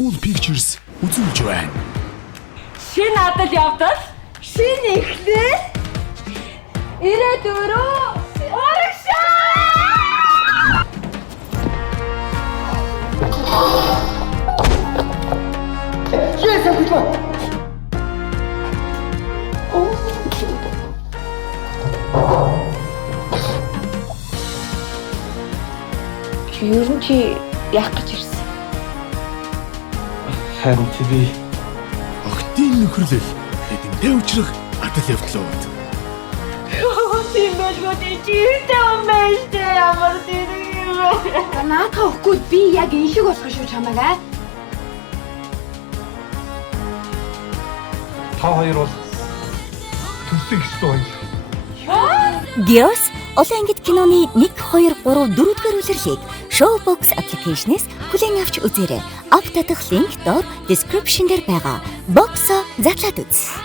Cool Pictures үзүүлж байна. Шинэ надад явдал. Шинэ эхлэл. Ирээдүрөө урагшаа! Яасан гэж ба. Ер нь чи яах гэж ирсэн? Харин чи би Охтын нөхөрлөл хэдэнтэй учрах адал явдлууд. Тийм байлгүй чи юм байж ямар тийм юм. Наатаа өгөхгүй би яг энэ шиг болох шүү чамайг аа. та хоёр бол төсөг ёстой. Girls олон ангид киноны 1, 2, 3, 4-р үлэрлийг Showbox application-ээс хүлээн авч үзээрэй. Ав татах линк доор description дээр байгаа. Box-о задлаад үз.